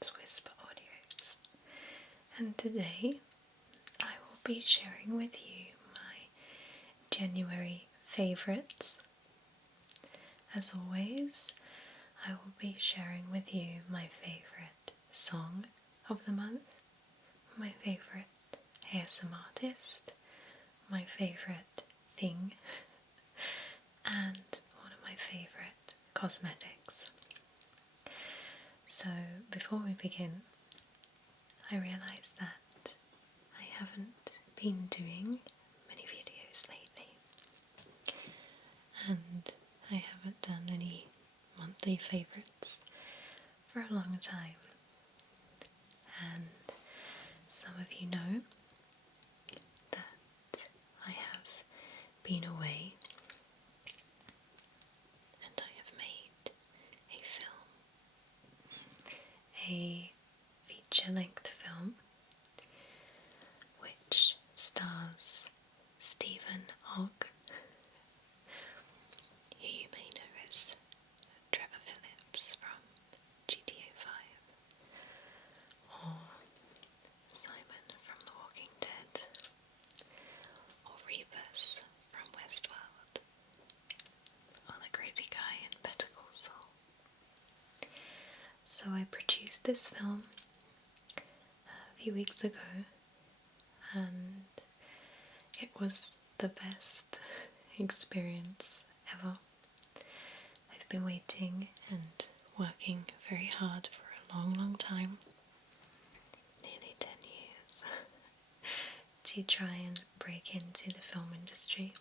It's Whisper Audios, and today I will be sharing with you my January favourites. As always, I will be sharing with you my favourite song of the month, my favourite ASMRtist, my favourite thing, and one of my favourite cosmetics. So before we begin, I realised that I haven't been doing many videos lately, and I haven't done any monthly favourites for a long time, and some of you know that I have been away and I have made a film, a feature-length film which stars Stephen Ogg, who you may know as Trevor Phillips from GTA 5, or Simon from The Walking Dead, or Rebus from Westworld, or the crazy guy in Better Call Saul. So I produced this film a few weeks ago, and it was the best experience ever. I've been waiting and working very hard for a long time, nearly 10 years, to try and break into the film industry.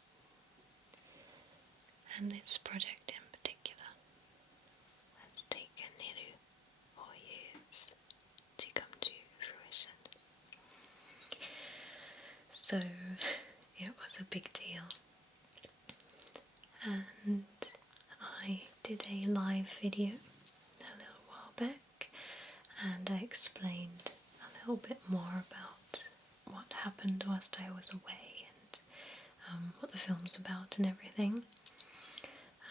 And this project in particular has taken nearly 4 years to come to fruition. So it was a big deal, and I did a live video a little while back, and I explained a little bit more about what happened whilst I was away and what the film's about and everything.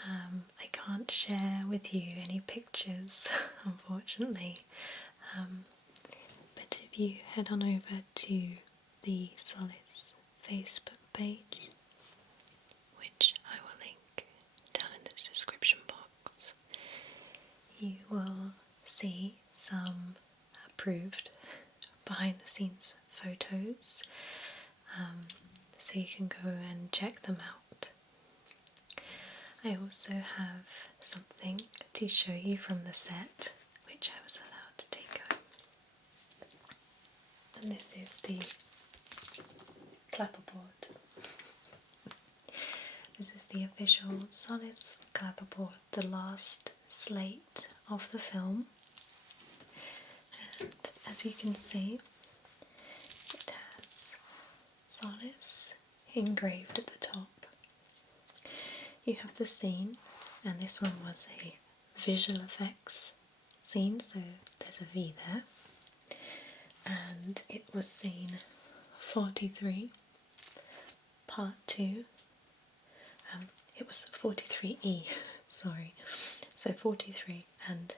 I can't share with you any pictures, unfortunately, but if you head on over to the Solace Facebook page, which I will link down in the description box, you will see some approved behind the scenes photos, so you can go and check them out. I also have something to show you from the set, which I was allowed to take home. And this is the clapperboard. This is the official Solace clapperboard, the last slate of the film. And as you can see, it has Solace engraved at the top. You have the scene, and this one was a visual effects scene, so there's a V there. And it was scene 43, part 2. It was 43E, sorry. So 43, and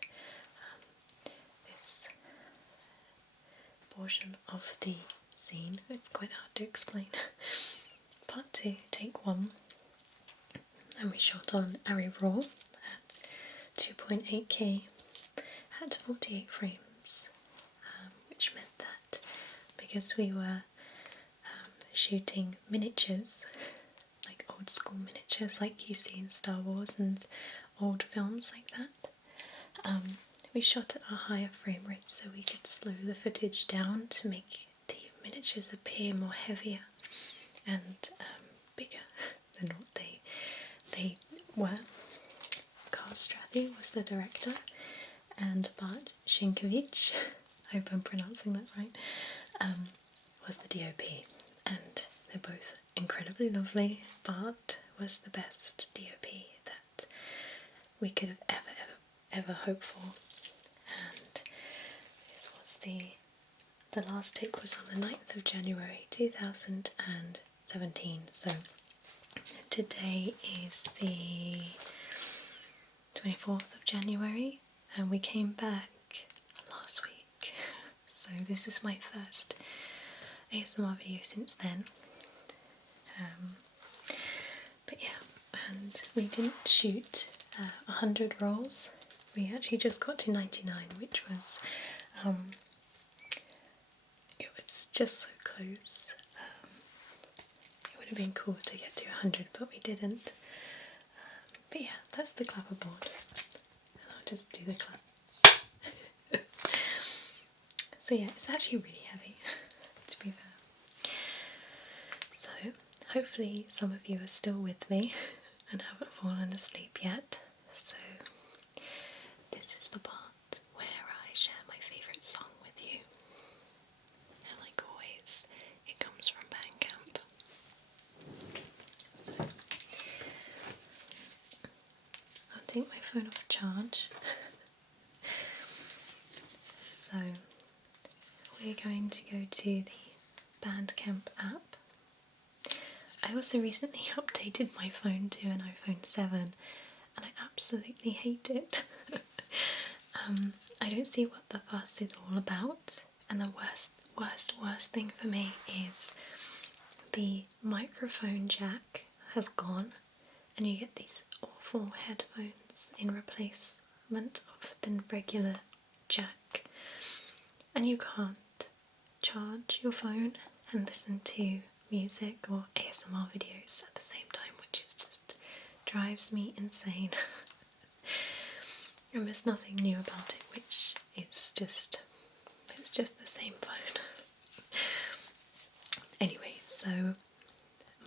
this portion of the scene, it's quite hard to explain. Part 2, take 1, and we shot on Arri Raw at 2.8K at 48 frames, which meant that because we were shooting miniatures, like old school miniatures like you see in Star Wars and old films like that, we shot at a higher frame rate so we could slow the footage down to make the miniatures appear more heavier and bigger than what they were. Carl Strathy was the director, and Bart Sienkiewicz, I hope I'm pronouncing that right, was the DOP, and they're both incredibly lovely. Bart was the best DOP that we could have ever hoped for, and this was the last take was on the 9th of January 2017, so today is the 24th of January, and we came back last week. So this is my first ASMR video since then. But yeah, and we didn't shoot 100 rolls. We actually just got to 99, which was it was just so close. It would have been cool to get to 100, but we didn't. But yeah, that's the clapperboard. And I'll just do the clap. So yeah, it's actually really heavy, to be fair. So hopefully some of you are still with me and haven't fallen asleep yet. So this is the part where I share my favourite song with you. And like always, it comes from Bandcamp. So I'll take my phone off charge. So we're going to go to the Bandcamp app. I also recently updated my phone to an iPhone 7 and I absolutely hate it. I don't see what the fuss is all about, and the worst thing for me is the microphone jack has gone and you get these awful headphones in replacement of the regular jack, and you can't charge your phone and listen to music or ASMR videos at the same time, which is just drives me insane. And there's nothing new about it, which it's just the same phone. Anyway, so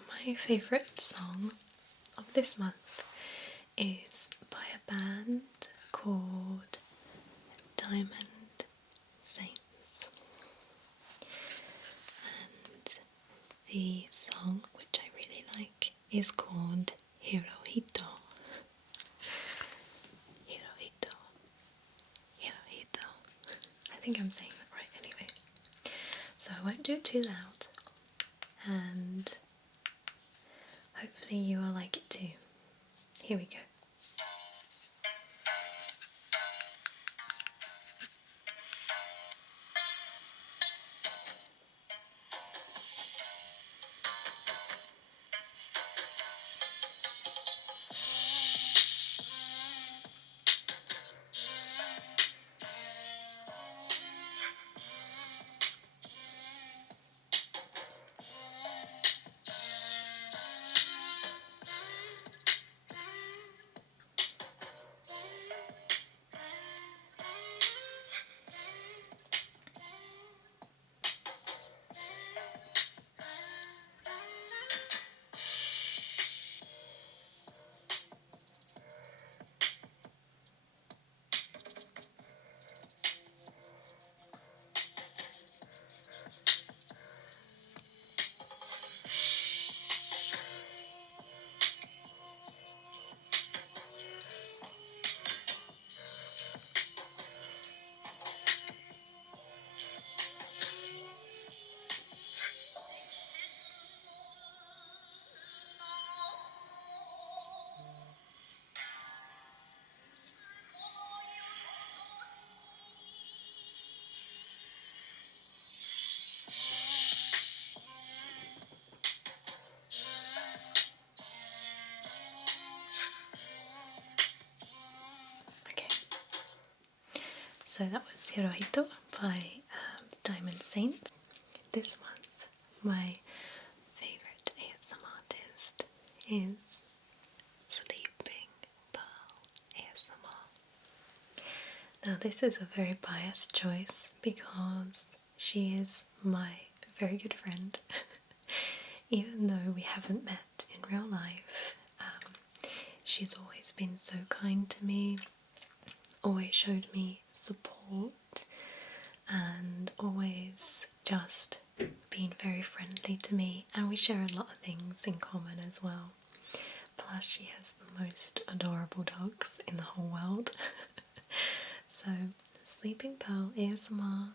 my favourite song of this month is by a band called Diamond Saints. And the song, which I really like, is called Hirohito. Hirohito. Hirohito. I think I'm saying that right anyway. So I won't do it too loud, and hopefully you will like it too. Here we go. Okay, so that was Hirohito by Diamond Saint. This month, my favourite ASMRtist is Sleeping Pearl ASMR. Now this is a very biased choice because she is my very good friend. Even though we haven't met in real life, she's always been so kind to me, always showed me support, and always just been very friendly to me, and we share a lot of things in common as well. Plus she has the most adorable dogs in the whole world. So Sleeping Pearl ASMR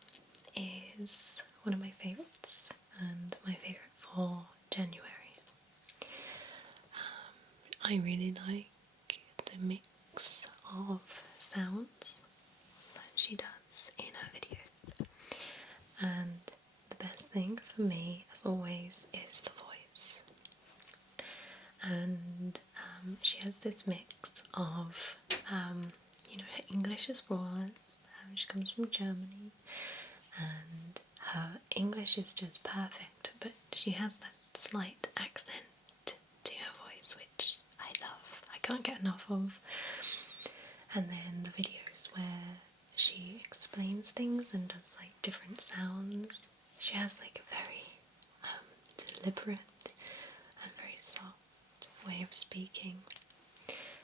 is one of my favourites, and my favourite for January. I really like the mix of sounds that she does in her videos, and the best thing for me, as always, is the voice. And she has this mix of, her English is flawless. She comes from Germany, and her English is just perfect, but she has that slight accent to her voice, which I love. I can't get enough of. And then the videos where she explains things and does like different sounds. She has like a very deliberate and very soft way of speaking.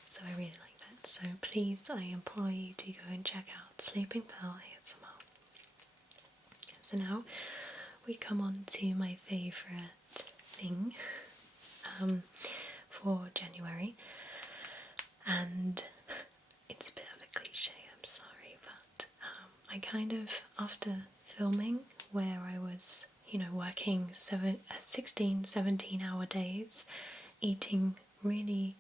So I really like that. So please, I implore you to go and check out Sleeping Pearl ASMR. So now we come on to my favourite thing for January, and it's a bit of a cliche, I'm sorry, but I kind of, after filming where I was, working 16, 17-hour days, eating really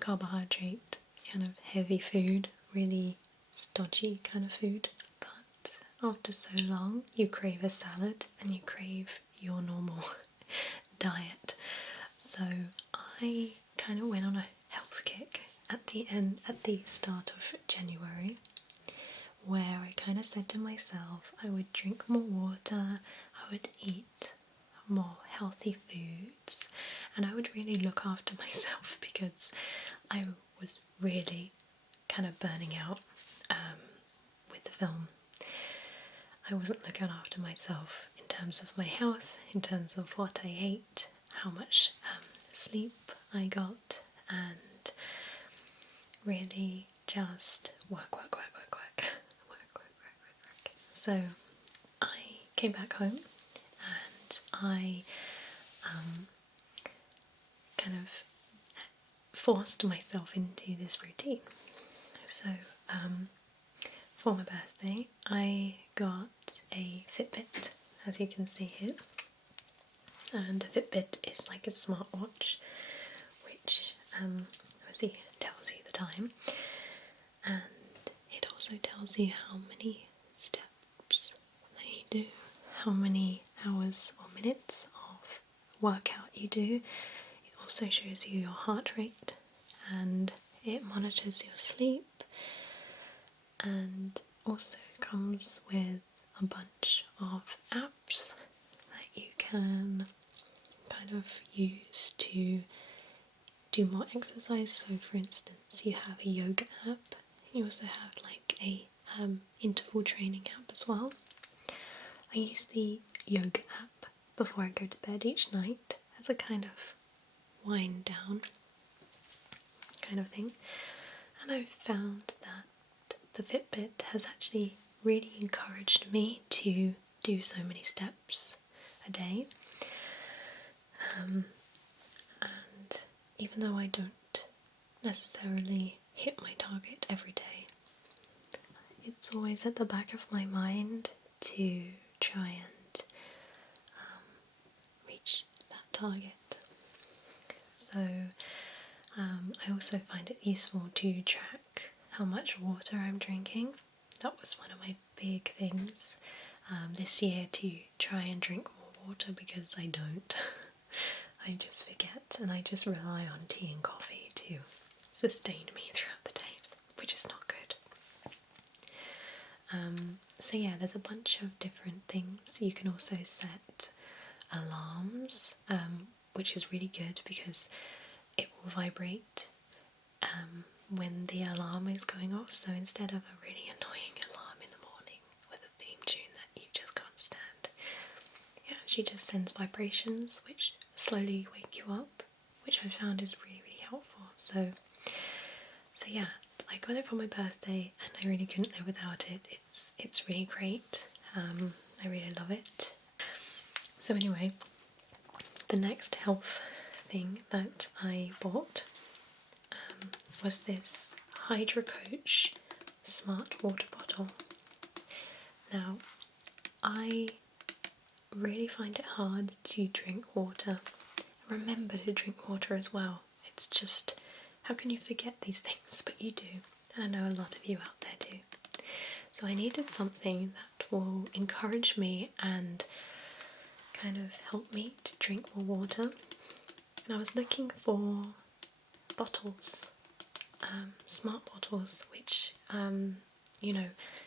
carbohydrate kind of heavy food, really stodgy kind of food, but after so long you crave a salad and you crave your normal diet. So I kind of went on a health kick at the start of January, where I kind of said to myself I would drink more water, I would eat more healthy foods, and I would really look after myself because I was really kind of burning out with the film. I wasn't looking after myself in terms of my health, in terms of what I ate, how much sleep I got, and really just work. So I came back home and I kind of forced myself into this routine. So for my birthday I got a Fitbit, as you can see here, and a Fitbit is like a smartwatch which obviously tells you the time, and it also tells you how many steps that you do, how many hours or minutes of workout you do. It also shows you your heart rate, and it monitors your sleep, and also comes with a bunch of apps that you can kind of use to do more exercise. So for instance, you have a yoga app, you also have like a interval training app as well. I use the yoga app before I go to bed each night as a kind of wind down kind of thing, and I've found that the Fitbit has actually really encouraged me to do so many steps a day, and even though I don't necessarily hit my target every day, it's always at the back of my mind to try and reach that target. So I also find it useful to track how much water I'm drinking. That was one of my big things this year, to try and drink more water, because I don't. I just forget and I just rely on tea and coffee to sustain me throughout the day, which is not good. So yeah, there's a bunch of different things. You can also set alarms, which is really good because it will vibrate when the alarm is going off. So instead of a really annoying alarm in the morning with a theme tune that you just can't stand, yeah, she just sends vibrations which slowly wake you up, which I found is really, really helpful. So yeah, I got it for my birthday and I really couldn't live without it. It's really great. I really love it. So anyway, the next health thing that I bought was this Hydra Coach smart water bottle. Now, I really find it hard to drink water. Remember to drink water as well. It's just, how can you forget these things? But you do. And I know a lot of you out there do. So I needed something that will encourage me and kind of help me to drink more water. And I was looking for bottles, smart bottles, which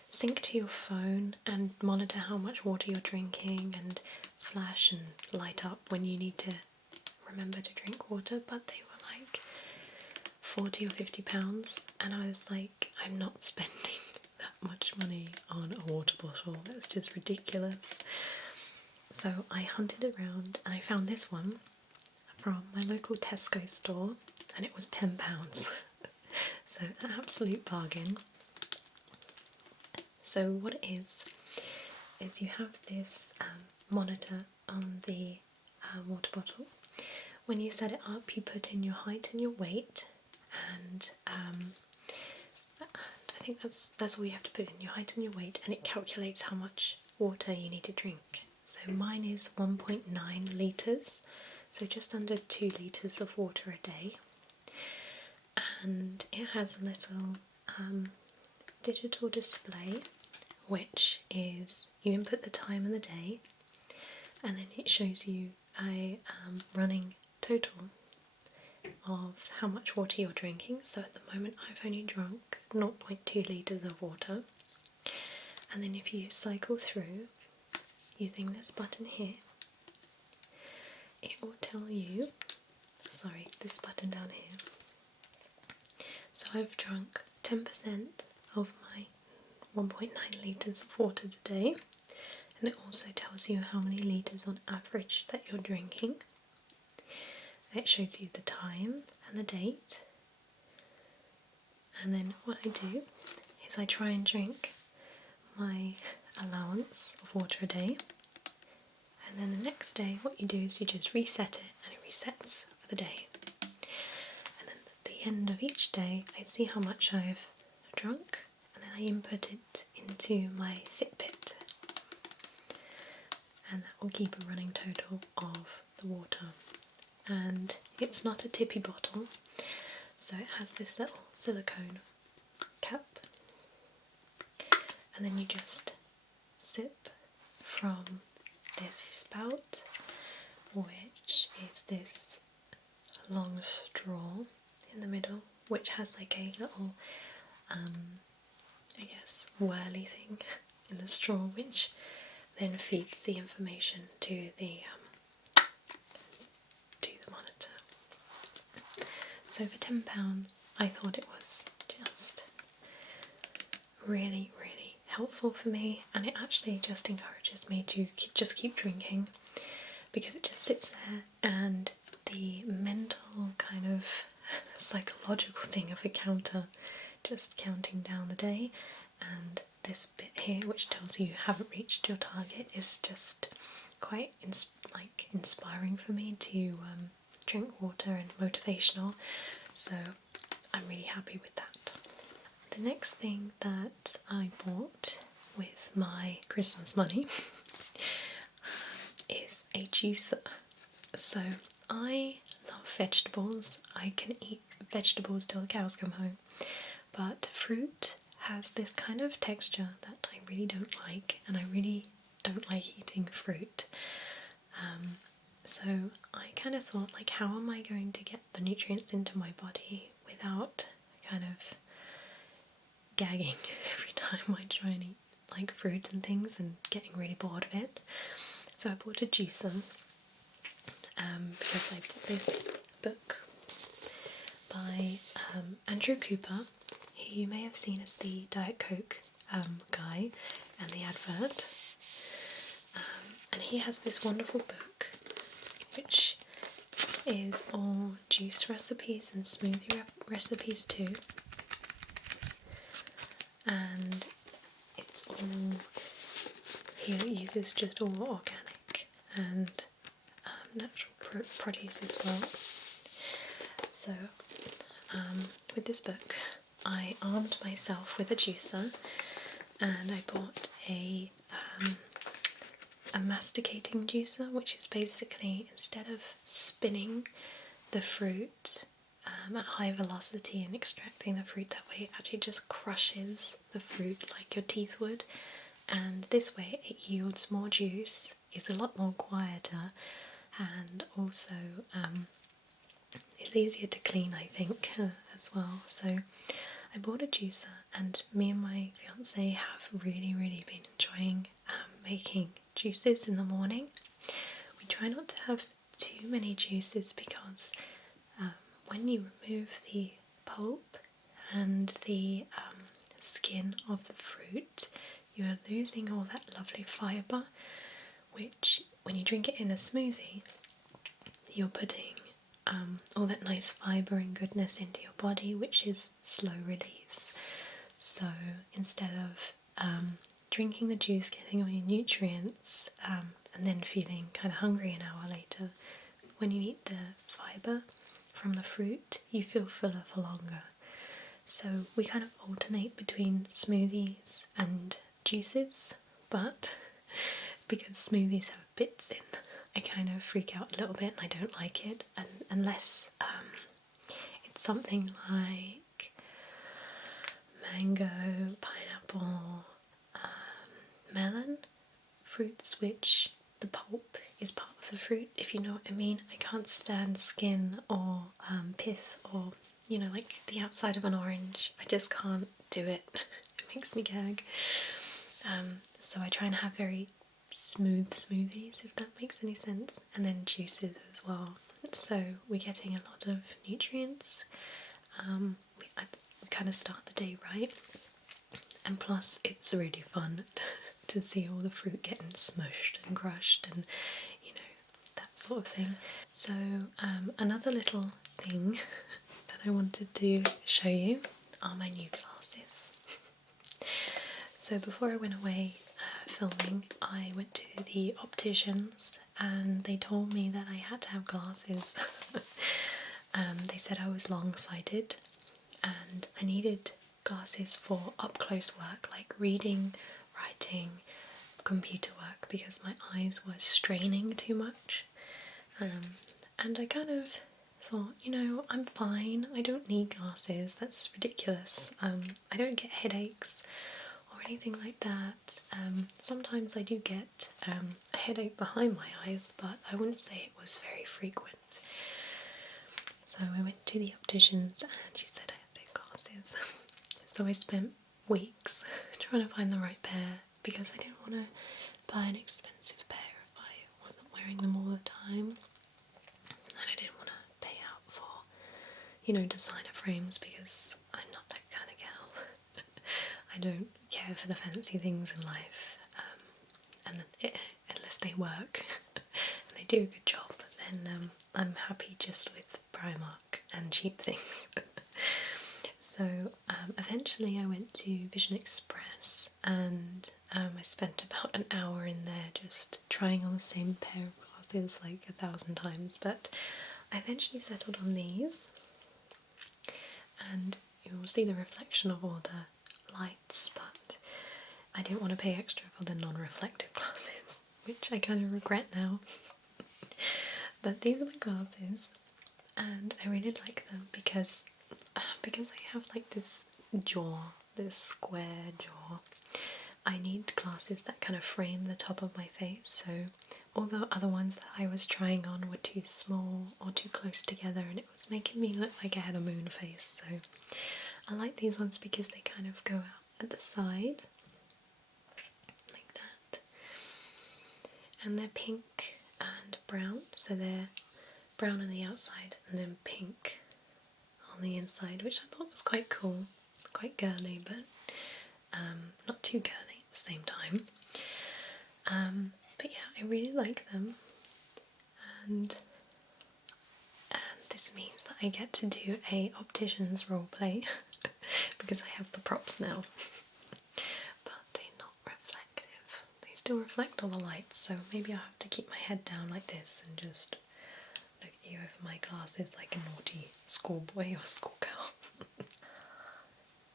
sync to your phone and monitor how much water you're drinking and flash and light up when you need to remember to drink water. But they were like £40 or £50, and I was like, I'm not spending that much money on a water bottle. That's just ridiculous. So I hunted around and I found this one from my local Tesco store, and it was £10. So an absolute bargain. So what it is you have this monitor on the water bottle. When you set it up, you put in your height and your weight, and I think that's all you have to put in, your height and your weight, and it calculates how much water you need to drink. So mine is 1.9 litres, so just under 2 litres of water a day. And it has a little digital display, which is you input the time of the day, and then it shows you a running total of how much water you're drinking. So at the moment I've only drunk 0.2 litres of water. And then if you cycle through using this button here, it will tell you, this button down here. So I've drunk 10% of my 1.9 litres of water today, and it also tells you how many litres on average that you're drinking. It shows you the time and the date, and then what I do is I try and drink my allowance of water a day, and then the next day what you do is you just reset it, and it resets for the day. And then at the end of each day I see how much I've drunk, and then I input it into my Fitbit, and that will keep a running total of the water. And it's not a tippy bottle, so it has this little silicone cap, and then you just sip from this spout, which is this long straw in the middle, which has like a little whirly thing in the straw, which then feeds the information to the monitor. So for £10 I thought it was just really, really helpful for me, and it actually just encourages me to keep drinking, because it just sits there, and the mental kind of psychological thing of a counter just counting down the day, and this bit here which tells you haven't reached your target is just quite inspiring for me to drink water, and motivational, so I'm really happy with that. The next thing that I bought with my Christmas money is a juicer. So I love vegetables. I can eat vegetables till the cows come home, but fruit has this kind of texture that I really don't like, and I really don't like eating fruit. So I kind of thought, like, how am I going to get the nutrients into my body without kind of gagging every time I try and eat like fruit and things and getting really bored of it? So I bought a juicer because I bought this book by Andrew Cooper, who you may have seen as the Diet Coke guy and the advert. And he has this wonderful book which is all juice recipes and smoothie recipes too. And it's all, he uses just all organic and natural produce as well. So with this book I armed myself with a juicer, and I bought a masticating juicer, which is basically, instead of spinning the fruit at high velocity and extracting the fruit that way, it actually just crushes the fruit like your teeth would, and this way it yields more juice, is a lot more quieter, and also is easier to clean, I think, as well. So I bought a juicer, and me and my fiance have really been enjoying making juices in the morning. We try not to have too many juices because when you remove the pulp and the skin of the fruit, you are losing all that lovely fibre, which when you drink it in a smoothie, you're putting all that nice fibre and goodness into your body, which is slow release. So instead of drinking the juice, getting all your nutrients, and then feeling kind of hungry an hour later, when you eat the fibre from the fruit, you feel fuller for longer. So we kind of alternate between smoothies and juices, but because smoothies have bits in, I kind of freak out a little bit and I don't like it, and unless it's something like mango, pineapple, melon, fruits which the pulp is part of the fruit, if you know what I mean. I can't stand skin or pith or, you know, like the outside of an orange. I just can't do it. It makes me gag. So I try and have very smooth smoothies, if that makes any sense, and then juices as well. So we're getting a lot of nutrients. We kind of start the day right, and plus it's really fun to see all the fruit getting smushed and crushed and, you know, that sort of thing. So another little thing that I wanted to show you are my new glasses. So before I went away filming, I went to the opticians and they told me that I had to have glasses. They said I was long-sighted and I needed glasses for up-close work like reading, writing, computer work, because my eyes were straining too much. And I kind of thought, you know, I'm fine, I don't need glasses, that's ridiculous. I don't get headaches or anything like that. Sometimes I do get a headache behind my eyes, but I wouldn't say it was very frequent. So I went to the opticians and she said I had to get glasses. So I spent weeks trying to find the right pair because I didn't want to buy an expensive pair if I wasn't wearing them all the time. And I didn't want to pay out for, you know, designer frames because I'm not that kind of gal. I don't care for the fancy things in life, unless they work and they do a good job, then I'm happy just with Primark and cheap things. So eventually I went to Vision Express and I spent about an hour in there just trying on the same pair of glasses like 1,000 times, but I eventually settled on these, and you will see the reflection of all the lights, but I didn't want to pay extra for the non-reflective glasses, which I kind of regret now. But these are my glasses and I really like them because I have like this jaw, this square jaw. I need glasses that kind of frame the top of my face, so all the other ones that I was trying on were too small or too close together and it was making me look like I had a moon face. So I like these ones because they kind of go out at the side like that, and they're pink and brown, so they're brown on the outside and then pink on the inside, which I thought was quite cool, quite girly, but not too girly at the same time. But yeah, I really like them, and this means that I get to do a optician's roleplay because I have the props now. But they're not reflective. They still reflect all the lights, so maybe I'll have to keep my head down like this and just look at you over my glasses like a naughty schoolboy or schoolgirl.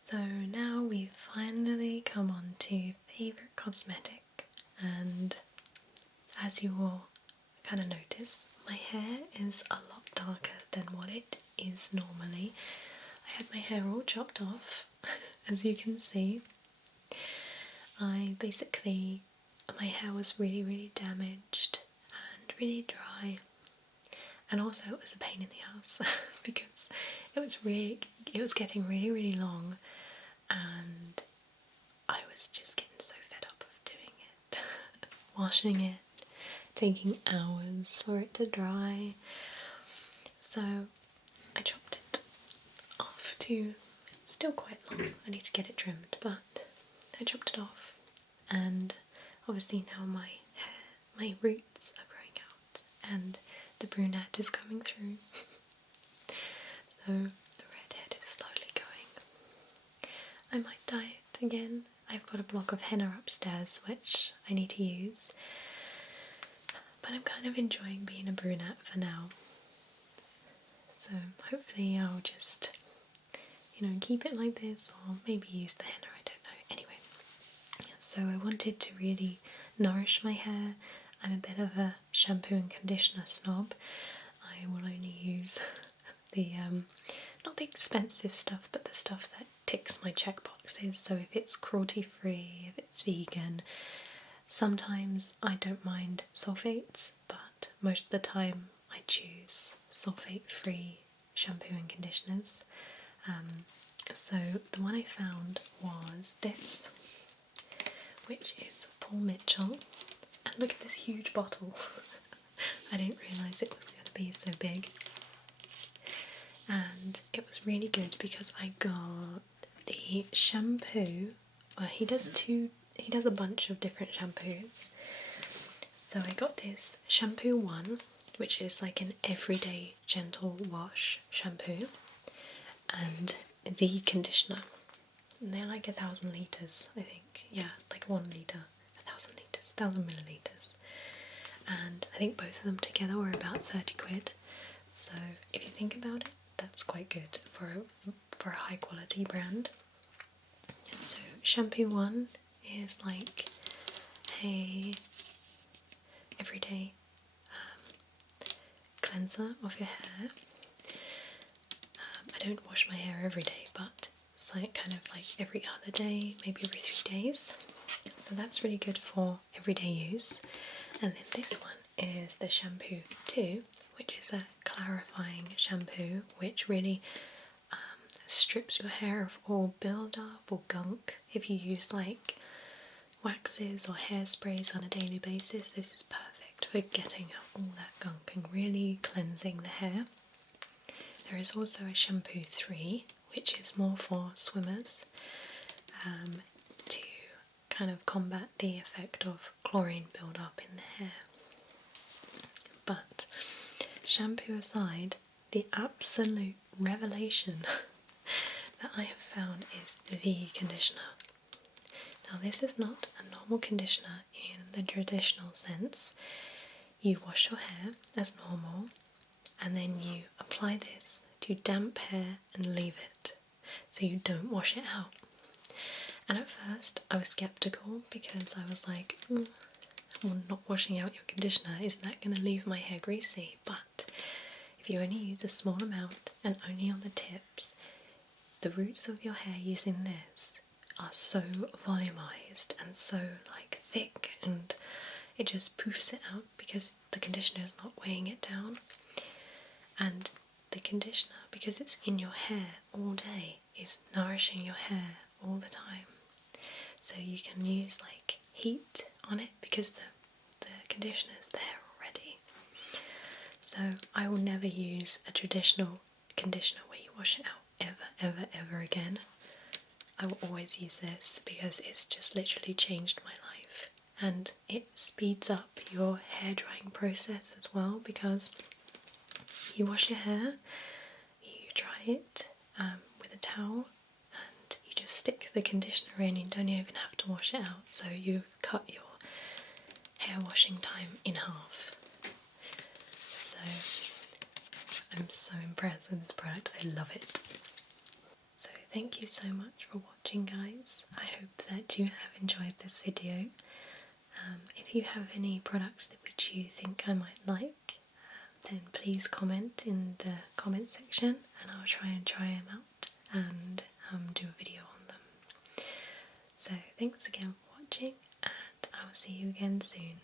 So now we've finally come on to favourite cosmetic, and as you will kind of notice, my hair is a lot darker than what it is normally. I had my hair all chopped off, as you can see. My hair was really, really damaged and really dry, and also it was a pain in the ass because it was getting really, really long, and I was just getting so fed up of doing it. Washing it, taking hours for it to dry. So I chopped it off to, it's still quite long, I need to get it trimmed, but I chopped it off, and obviously now my roots are growing out and the brunette is coming through. So the redhead is slowly going. I might dye it again. I've got a block of henna upstairs which I need to use, but I'm kind of enjoying being a brunette for now. So hopefully I'll just, keep it like this, or maybe use the henna, I don't know. Anyway, so I wanted to really nourish my hair. I'm a bit of a shampoo and conditioner snob. I will only use the, not the expensive stuff, but the stuff that ticks my checkboxes. So if it's cruelty free, if it's vegan, sometimes I don't mind sulfates, but most of the time I choose sulfate free shampoo and conditioners. So the one I found was this, which is Paul Mitchell, and look at this huge bottle. I didn't realise it was going to be so big, and it was really good because I got the shampoo. Well, he does a bunch of different shampoos. So I got this shampoo one, which is like an everyday gentle wash shampoo, and the conditioner. And they're like 1,000 litres, I think. Yeah, like 1 litre, 1,000 litres, 1,000 millilitres. And I think both of them together were about 30 quid. So if you think about it, that's quite good for a high quality brand. So shampoo one is like a everyday cleanser of your hair. I don't wash my hair every day, but it's like kind of like every other day, maybe every 3 days. So that's really good for everyday use. And then this one is the shampoo 2, which is a clarifying shampoo, which really strips your hair of all build-up or gunk. If you use like waxes or hairsprays on a daily basis, this is perfect for getting all that gunk and really cleansing the hair. There is also a shampoo 3, which is more for swimmers, to kind of combat the effect of chlorine build-up in the hair. But shampoo aside, the absolute revelation that I have found is the conditioner. Now this is not a normal conditioner in the traditional sense. You wash your hair as normal, and then you apply this to damp hair and leave it, so you don't wash it out. And at first I was skeptical because I was like, well, not washing out your conditioner, isn't that going to leave my hair greasy? But if you only use a small amount and only on the tips, the roots of your hair using this are so volumized and so like thick, and it just poofs it out because the conditioner is not weighing it down. And the conditioner, because it's in your hair all day, is nourishing your hair all the time. So you can use like heat on it because the conditioner is there already. So I will never use a traditional conditioner where you wash it out ever again. I will always use this because it's just literally changed my life, and it speeds up your hair drying process as well, because you wash your hair, you dry it with a towel, and you just stick the conditioner in. You don't even have to wash it out, so you've cut your hair washing time in half. So I'm so impressed with this product. I love it. So thank you so much for watching, guys. I hope that you have enjoyed this video. If you have any products that which you think I might like, then please comment in the comment section and I'll try them out and do a video on them. So thanks again for watching, and I will see you again soon.